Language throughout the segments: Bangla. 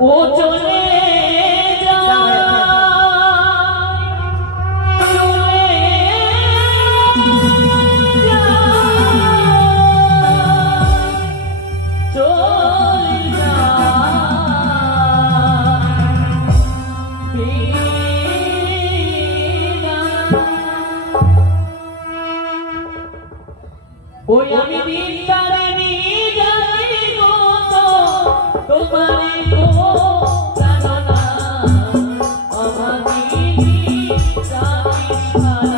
ও চলে ওই আমি দিন তারিণী যাই গো তোমারে গো জানো না আমাকে জানি সারা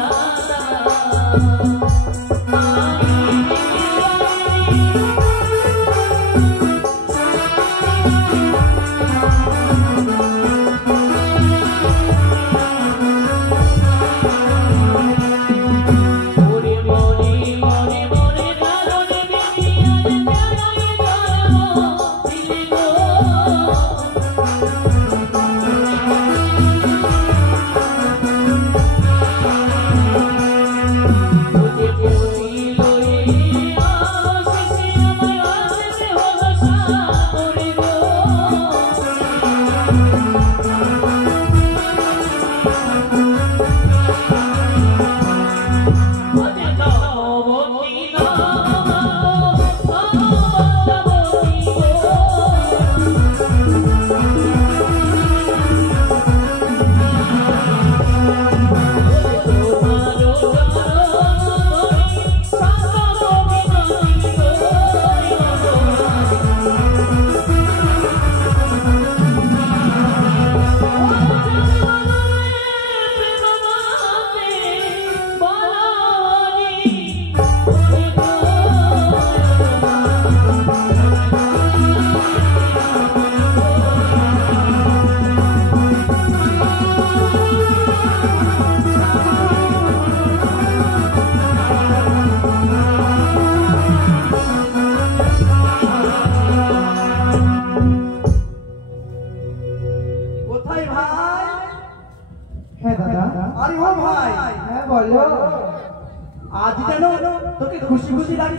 खुशी खुशी लगे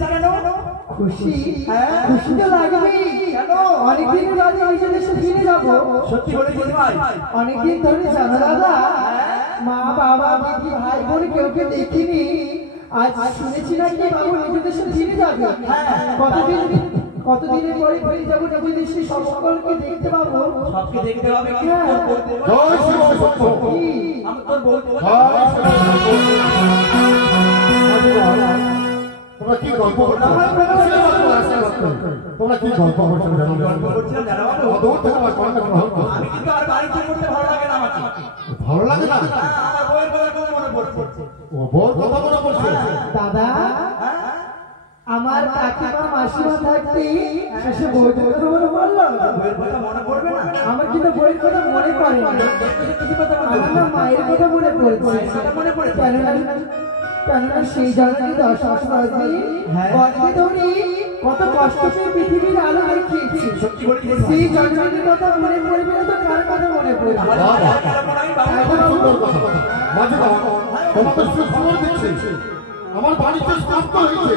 खुशी खुशी तो লাগবে কেন অনেকদিন ধরে নিজেদের সাথে ফিরে যাব সত্যি বলেছিস ভাই অনেকদিন ধরে জানো দাদা মা বাবা দিদি ভাই বোন কেউ কেউ দেখিনি আজ শুনেছি নাকি বাবু নিজেদের সাথে ফিরে যাবে কতদিনের পরে ফিরে যাবো নিজেদের সেই সকলকে দেখতে পাবো সবকে দেখতে পাবে কি জয় শ্রী সত্যি আমি তোর বলতে তোমরা কি গল্প করছো তোমরা কি গল্প করছো দূর থেকে আমার কথা গ্রহণ করো আমি কিন্তু আর বাড়িতে করতে ভালো লাগে না আমাকে ভালো লাগে না আমার বউয়ের কথা মনে পড়ছে ও বউর কথা মনে পড়ছে দাদা আমার কাকিমা মাসিমা থাকতে শেষে বউয়ের কথা মনে পড়লো বউয়ের কথা মনে পড়বে না আমার কিন্তু বউয়ের কথা মনে পড়ে না আমার না মায়ের কথা মনে পড়ছে সেটা মনে পড়ে কেননা সেই জায়গায় 10 মাস বাজে ধরে কত কষ্ট পেয়ে পৃথিবীর আলো দেখিয়েছি সেই জন্মের কথা মনে পড়বে না তো কার কথা মনে পড়বে আমার বাড়িতে স্থাপ্ত হয়েছে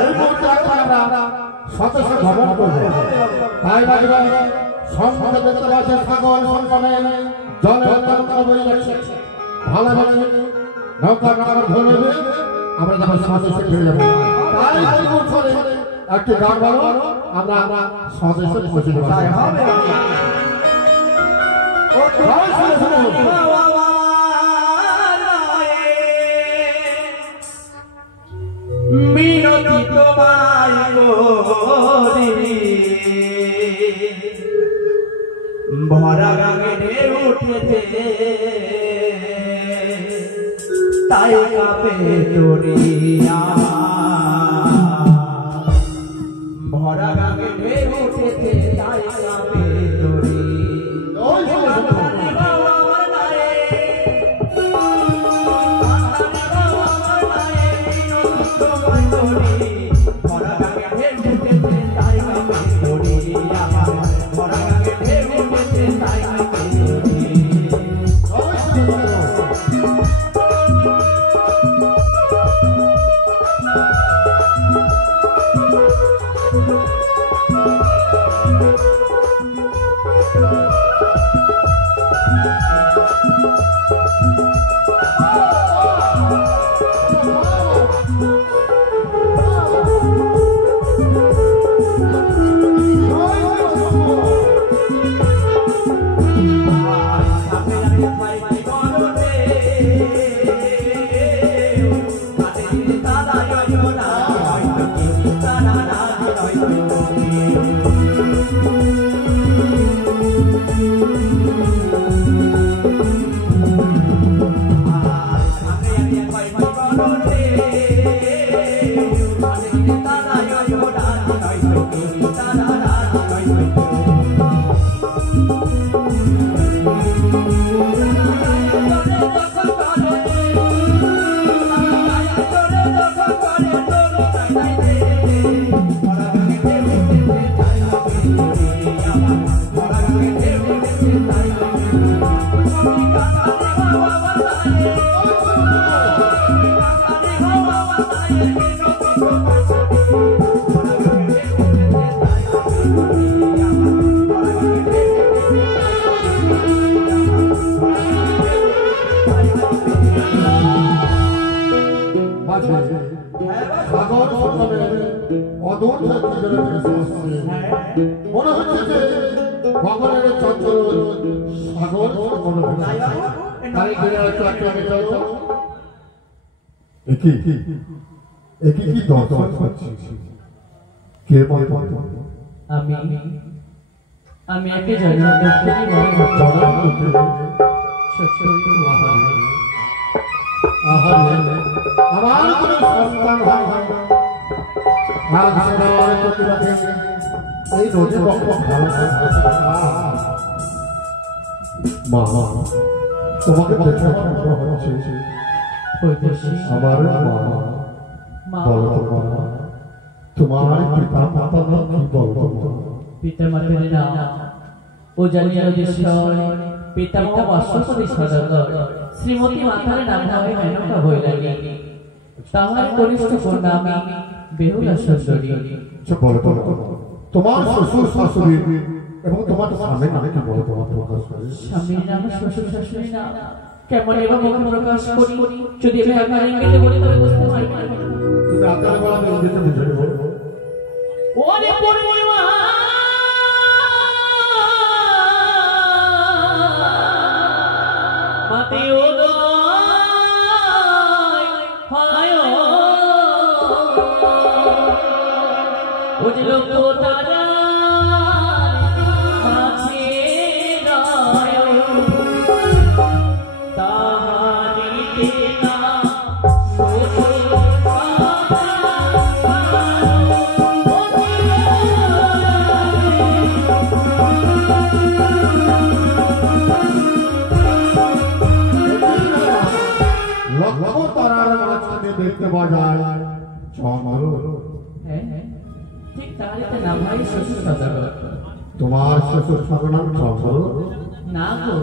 এই মুহূর্তে আমরা সাথে সাথে ভ্রমণ করবো তাই লাগবে সংসদে দেখতে পাচ্ছে সাগর সন্তানের জলের তরঙ্গ বয়ে যাচ্ছে ভালো ভালো নৌকা নামার ধরে আমরা যখন সাথে সাথে ফিরে যাবো তাই এই বছরে একটি গান বলো আমরা সাথে সাথে পৌঁছে যাবো মিনতি তোমায় করি ভরা গাঙে ঢেউ উঠেছে তাই কাঁপে দরিয়া ভরা গাঙে ঢেউ উঠেছে তাই কাঁপে মনে হচ্ছে যে ভগবানের চঞ্চল সাগর কি দর্শন করছিস? কে আমি একে জানি আমার কোনো সন্তান হয় এই নদী মা তোমাকে দেখে আমার তোমার পিতা মাতা কি বলতো? পিতা মাতার নাম ও জানিয়া পিতামহ অশ্বপতি সদাগর, শ্রীমতী মাতার নাম হয় মেনকা বৈরাগী, তাহার কনিষ্ঠ কন্যা আমি বেহুলা সুন্দরী। তোমার শ্বশুর শাশুড়ি এবং তোমার স্বামীর নামে কি বলো? তোমার প্রকাশ করে স্বামীর নাম শ্বশুর শাশুড়ি নাম কেমন এবার মুখে প্রকাশ করি? যদি আমি আপনার ইঙ্গিতে বলি তবে বুঝতে পারবেন। তুমি আপনার বলা আমি ইঙ্গিতে বুঝে নেব। ওরে পূর্ণিমা মাতে উদয় হয় ওই লোক তারা আছে তাহারিতে না দেখতে পাওয়া যায় ঠিক তাহারিতে নাম হয় শ্বশুর সদাগর। তোমার শ্বশুর সর্বনাম চন্দ্র না গো,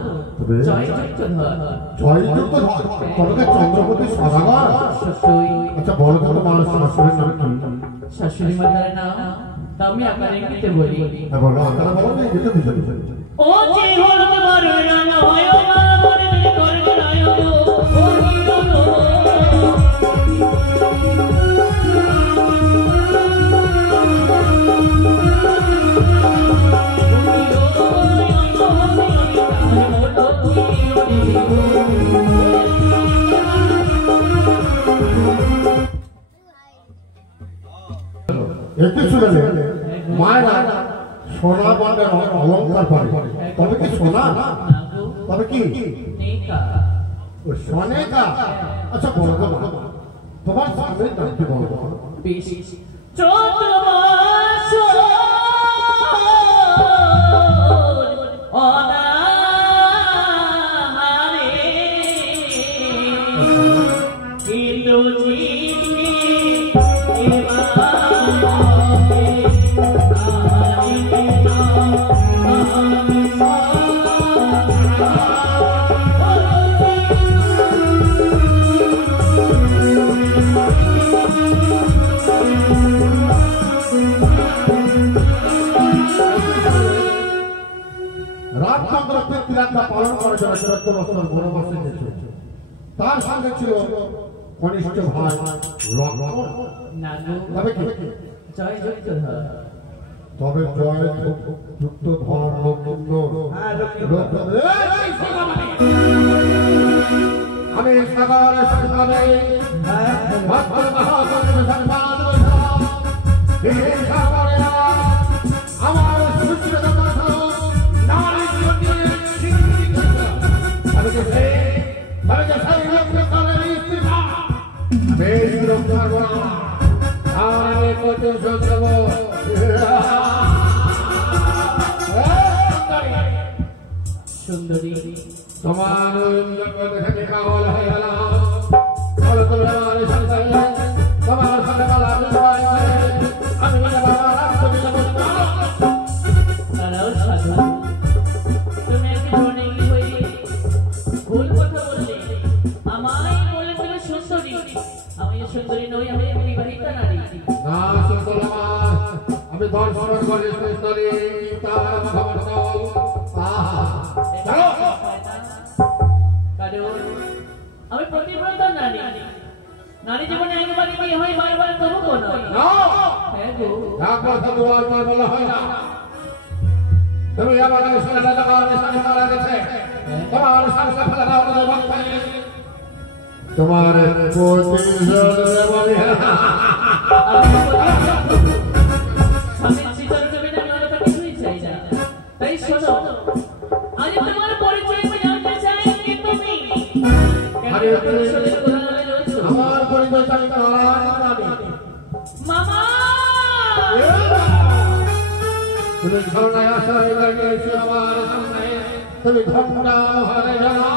জয়যুক্তধর। জয়যুক্তধর তোমাকে চন্দ্রপতি সদাগর। আচ্ছা বলো তো তোমার শাশুড়ির নাম কি? শাশুড়ি মাতার নাম তা আমি আপনার ইঙ্গিতে বলি। বলো আপনারা বলো না, এটা বুঝে ও যে হলুদ বরণ হয় মা বরণের করুণায় গো ও হিরো একটু শুনে মায়েরা সোনা বন্ধের অলঙ্কার পরে, তবে কি সোনা? তবে কি সোনেকা? আচ্ছা বলো তো তোমার স্বামীর নাম কি বলো? চন্দ্রমাস অনাহারে রাজচন্দ্র পৃথ্বীরাজটা পালন করার জন্য 14 বছর বনবাসে গেছে। তার সঙ্গে ছিল কনিষ্ঠ ভাই লক্ষ্মণ। তবে কি জয়যুক্তধর? তবে জয়যুক্ত ধর আমি সাগরের সন্ধানে আমার সুন্দরী তোমার তারাও সাধু। তুমি একটি ধনী হয়ে ভুল কথা বললে। আমায় বলে তুমি সুন্দরী। আমি সুন্দরী নই, আমি বিবাহিতা নারী। আমি দর্শন করে করে সুন্দরী তার ভবন আহা চলো কারণ আমি প্রতিব্রতা নারী নারী জীবনে একবার বিয়ে হয় বারবার তবু কোনো না হ্যাঁ গো এক কথা দুবার করে বলা হয় না তুমি আমার শুনে না তোমার সামনে মারা গেছে তোমার সামনে ফেলা দাও তোমার প্রতিশোধ বলি স্বামীর চিতার জমিনে আমরা তো কিছুই চাই না তাই শোনো আজ তোমার পরিচয় আমি জানতে চাই কি তুমি আরে প্রতিশোধের কথা বলে রয়েছো আমার পরিচয় আমি মামা তুমি ঝর্ণায় আসার লাগিয়েছি আমার সামনে তুমি ঘন্টা হারে জানা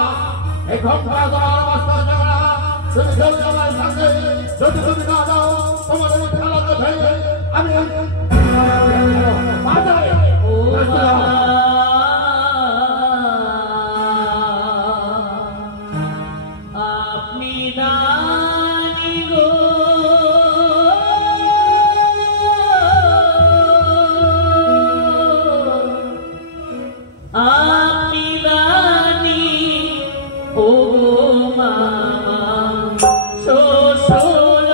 এই ঘন্টা তোমার অবস্থা জানা তুমি যদি আমার সাথে যদি তুমি না দাও তোমাদের খেলা কথা আমি ও মামা আপনি রানী গো আপনি রানী ও মামা শ্বশুর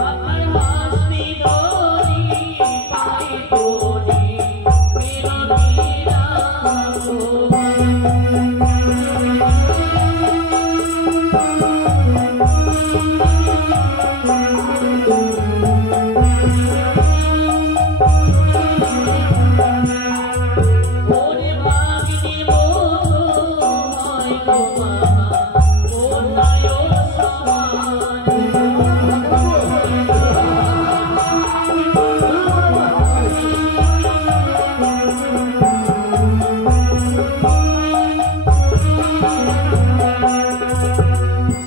আমার হাসি দরি পাই দরি বিরতি ওরে ভাগিনী বধূ হয় গো মামা কোথায় সমান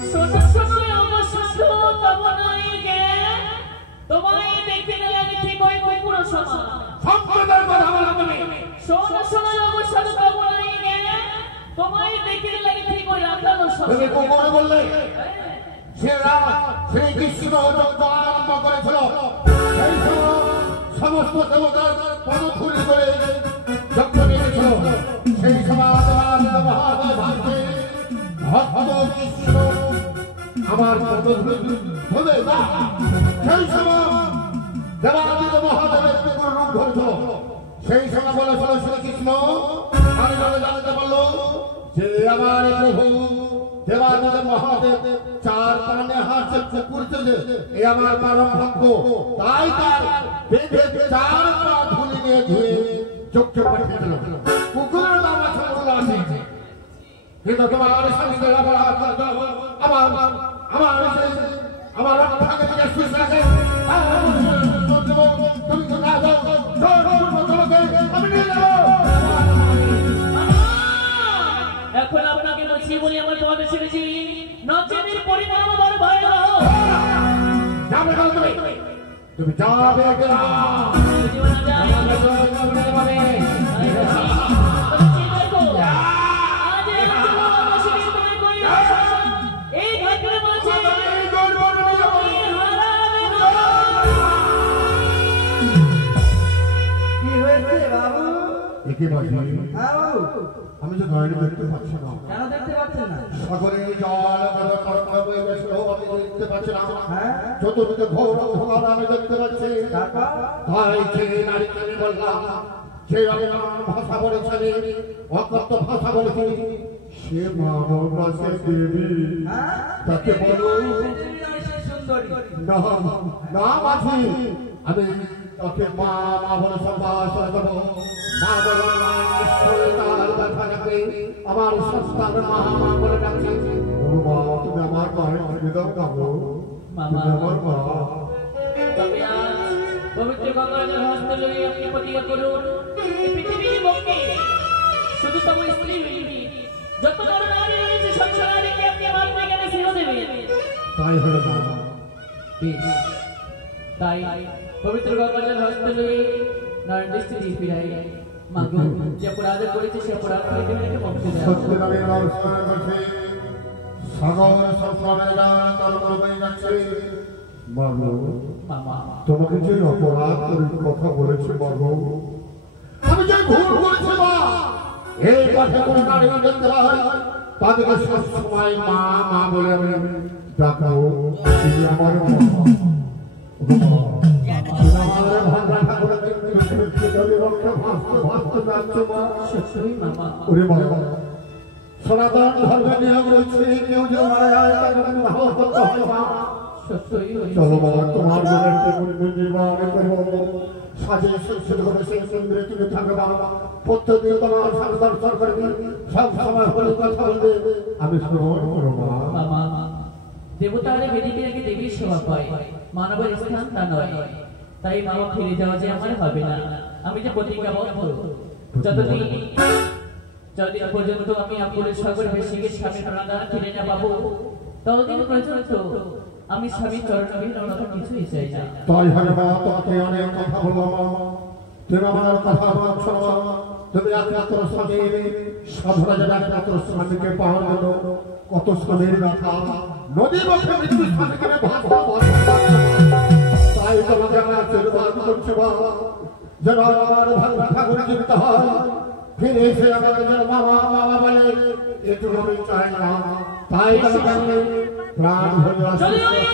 শোনো শোনো আমার সাধু তবনাই গে তোমায় দেখতে লাগে ঠিক ওই কুকুর সমান সম্প্রদায়ের কথা বলো তুমি শোনো শোনো আমার সাধু তবনাই গে তোমায় দেখতে লাগে ঠিক ওই রাখালো তুমি সমান কোমরে বললে শ্রীকৃষ্ণ যজ্ঞ আরম্ভ করেছিল সেই সময় সমস্ত দেবতার পদধূলি করে যজ্ঞ নিয়েছিল সেই সময় মহাদেব ভাবছে ভক্ত কৃষ্ণ আমার পদধূলি ধরে না সেই সময় দেবাদিত মহাদেবের বিপুল রূপ ধরেছিল সেই সময় বলেছিল শ্রীকৃষ্ণ আমি জানতে পারলো যে আমার প্রভু দেবাদিত মহাদেব চার প্রাণে হাসে কুকুর চলে এ আমার পরম ভক্ত তাই তার বেঁধে চার পা ধুলি নিয়ে ধুয়ে চোখে পাঠিয়ে দিল কুকুরের নাম আছে উল্লাসে কিন্তু তোমার স্বামীকে আমার আমার রক্ষাকে দিকে সুস্থ রাখে তুমি তো না যাও আমি নিয়ে যাবো এখন আপনাকে বলছি বলি আমার তোমাদের ছেড়েছি নচেতের পরিণাম আমার ভয় দাও যাবে কেন তুমি যাবে কেন জীবন যায় এই ঘাটের মাঝে কি হয়েছে বাবু? একে বাজি হ্যাঁ বাবু, আমি যে গাড়ি দেখতে পাচ্ছি না কেন দেখতে পাচ্ছেন না? সাগরে জল তরঙ্গ বয়ে গেছে আমি দেখতে পাচ্ছি না হ্যাঁ, চতুর্দিকে ঘোর অন্ধকার আমি দেখতে পাচ্ছি তারপর? তাই সে নারীকে বললাম সে আমার ভাষা বলেছে অকথ্য ভাষা বলেছে সে মানব কাছে দেবী হ্যাঁ? তাকে বলো সে সুন্দরী। না না মাঝি আমি তাকে মা মা বলে সম্ভাষণ করবো মা বলে নিশ্চয়ই তার ব্যথা রাখবে আমার সস্তার মা মা বলে ডাকছে ও মা তুমি আমার গায়ে নিবেদন করো মামা। আমার মা তবে আজ পবিত্র গঙ্গাজল হস্তে লইয়া আপনি প্রতিজ্ঞা করুন এই পৃথিবীর বুকে শুধু তোমার স্ত্রী হইবে যত বড় নারী রয়েছে সংসারীকে আপনি আমার মেঘানে ছেড়ে দেবেন তাই হলো মা বেশ তাই পবিত্র গঙ্গাজল হস্তে লইয়া নারী স্ত্রী ফিরাই মাগো যে অপরাধ করেছে সে অপরাধ করে তুমি মুক্তি দাও সত্যকামী নমস্কার করছে সাগর সত্রামে যান তলময় যাচ্ছে মাগো মামা তোমাকে যে অপরাধ করে কথা বলেছে মাগো আমি যে ভুল করেছি মা এই কথা কোনো নারী দেখতে হয় তাদেরকে সবসময় মা মা বলে আমি ডাকবো তুমি আমার মা আমাদের ভাঙা ঠাকুরের যদি রক্ষা ভাসতে ভাসতে যাচ্ছ মা ওরে বাবা সনাতন ধর্মের নিয়ম রয়েছে কেউ যে মারা যায় তাকে আমি ভাব করতে হয় মা চলো বাবা তোমার নির্মাণ করবো সাজিয়ে সুস্থিত করে সেই কেন্দ্রে তুমি থাকবে বাবা প্রত্যেকদিন তোমার সাথে দর্শন করবে সব সময় হলে কথা বলবে আমি শ্রবণ করবো মামা দেবতারে বেদিতে রেখে দেবীর সেবা পায় মানবের স্থান তা নয় তাই মামা ফিরে যাওয়া যে আমার হবে না আমি যে প্রতিজ্ঞাবদ্ধ যতদিন পর্যন্ত আমি আপুরের সাগর ভেসে গিয়ে স্বামীর প্রাণদান ফিরে না পাবো ততদিন পর্যন্ত আমি স্বামীর চরণবিহীন অন্য কিছুই চাই না তাই হবে মা তোমাকে অনেক কথা বলবো মা তুমি আমার কথা শোনো তুমি একমাত্র স্বামীর সাধনা যারা একমাত্র স্বামীকে পাওয়ার জন্য কত স্বামীর ব্যথা নদী বসে মৃত্যু স্বামীকে তাই তোমাকে আমরা আশীর্বাদ করছি বাবা যেন আমার ভাঙা ঠাকুর জীবিত হয় ফিরে এসে আমাকে যেন মামা মামা বলে এটুকু আমি চাই না তাই তোমাকে প্রাণ ভরে ফিরে